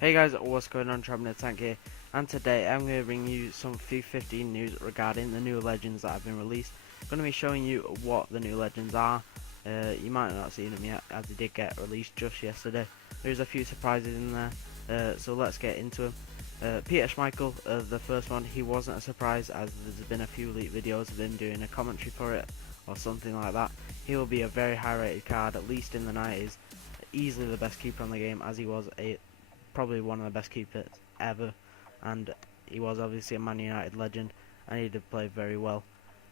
Hey guys, what's going on? Tank here, and today I'm going to bring you some FIFA 15 news regarding the new legends that have been released. I'm going to be showing you what the new legends are. You might not have seen them yet, as they did get released just yesterday. There's a few surprises in there, so let's get into them. Peter Schmeichel, the first one, he wasn't a surprise, as there's been a few leaked videos of him doing a commentary for it or something like that. He will be a very high rated card, at least in the 90s. Easily the best keeper on the game, as he was probably one of the best keepers ever, and he was obviously a Man United legend, and he did play very well.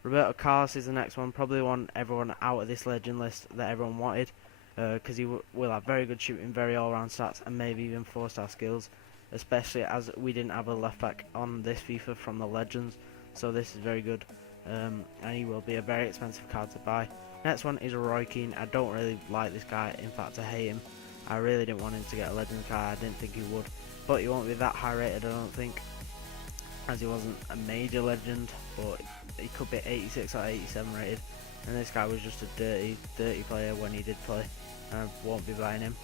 Roberto Carlos is the next one, probably one everyone out of this legend list that everyone wanted, because he will have very good shooting, very all-round stats, and maybe even 4-star skills, especially as we didn't have a left back on this FIFA from the legends, so this is very good, and he will be a very expensive card to buy. Next one is Roy Keane. I don't really like this guy, in fact I hate him. I really didn't want him to get a legend card, I didn't think he would, but he won't be that high rated I don't think, as he wasn't a major legend, but he could be 86 or 87 rated, and this guy was just a dirty player when he did play, and I won't be buying him.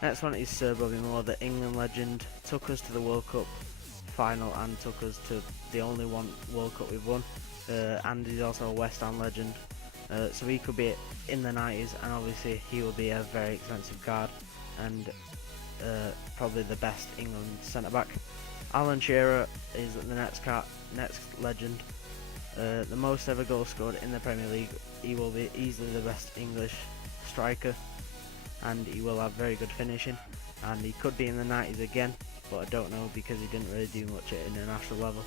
Next one is Sir Bobby Moore, the England legend, took us to the World Cup final and took us to the only one World Cup we've won, and he's also a West Ham legend, so he could be in the 90s, and obviously he will be a very expensive card, and probably the best England centre-back. Alan Shearer is the next legend, the most ever goals scored in the Premier League. He will be easily the best English striker, and he will have very good finishing, and he could be in the 90s again, but I don't know because he didn't really do much at international level,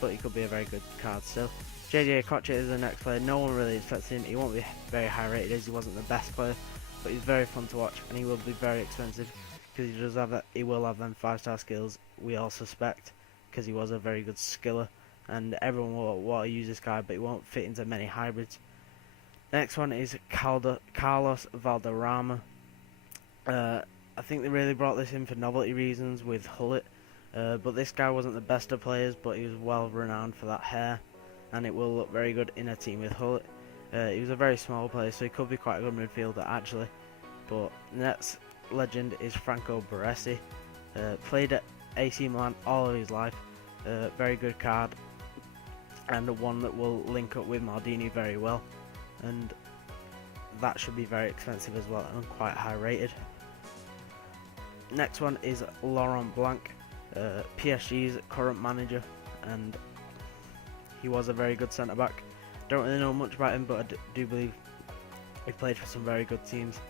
but he could be a very good card still. JJ Okocha is the next player. No one really expects him. He won't be very high rated as he wasn't the best player, but he's very fun to watch, and he will be very expensive because he does have that. He will have them 5-star skills, we all suspect, because he was a very good skiller, and everyone will want to use this guy, but he won't fit into many hybrids. Next one is Carlos Valderrama. I think they really brought this in for novelty reasons with Hullet, but this guy wasn't the best of players, but he was well renowned for that hair, and it will look very good in a team with Hullet. He was a very small player, so he could be quite a good midfielder actually. But the next legend is Franco Baresi. Played at AC Milan all of his life. Very good card, and one that will link up with Maldini very well. And that should be very expensive as well, and quite high rated. Next one is Laurent Blanc, PSG's current manager, and he was a very good centre back. Don't really know much about him, but I do believe he played for some very good teams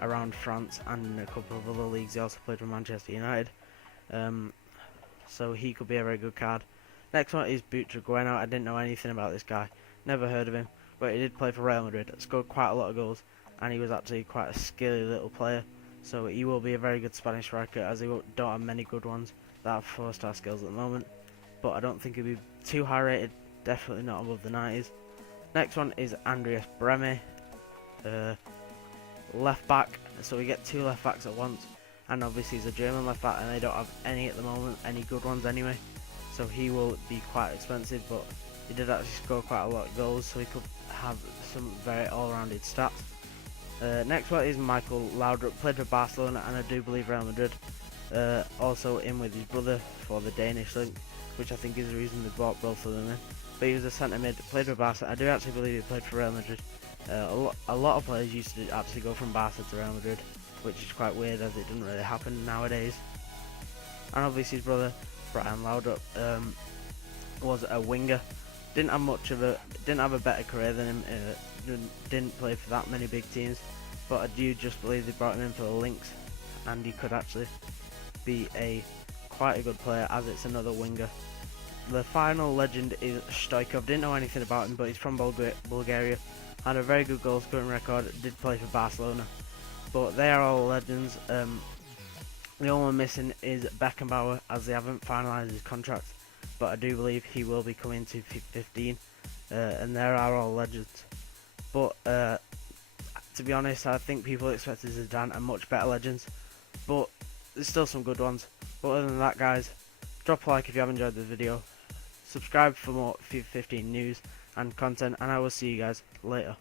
around France and in a couple of other leagues. He also played for Manchester United, so he could be a very good card. Next one is Butragueno. I didn't know anything about this guy, never heard of him, but he did play for Real Madrid, scored quite a lot of goals, and he was actually quite a skilly little player, so he will be a very good Spanish striker, as he don't have many good ones that have 4-star skills at the moment, but I don't think he'll be too high rated, definitely not above the 90s. Next one is Andreas Brehme, left back, so we get 2 left backs at once, and obviously he's a German left back, and they don't have any at the moment, any good ones anyway, so he will be quite expensive, but he did actually score quite a lot of goals, so he could have some very all-rounded stats. Next one is Michael Laudrup, played for Barcelona and I do believe Real Madrid, also in with his brother for the Danish link, which I think is the reason they brought both of them in. But he was a centre mid, played for Barca. I do actually believe he played for Real Madrid. A lot of players used to actually go from Barca to Real Madrid, which is quite weird as it doesn't really happen nowadays. And obviously his brother, Brian Laudrup, was a winger. Didn't have a better career than him. Didn't play for that many big teams, but I do just believe they brought him in for the links, and he could actually be quite a good player, as it's another winger. The final legend is Stoichkov. Didn't know anything about him, but he's from Bulgaria. Had a very good goal scoring record. Did play for Barcelona. But they are all legends. The only one missing is Beckenbauer, as they haven't finalised his contract. But I do believe he will be coming to 15. And there are all legends. But to be honest, I think people expected Zidane and much better legends. But there's still some good ones. But other than that, guys, drop a like if you have enjoyed this video. Subscribe for more FIFA 15 news and content, and I will see you guys later.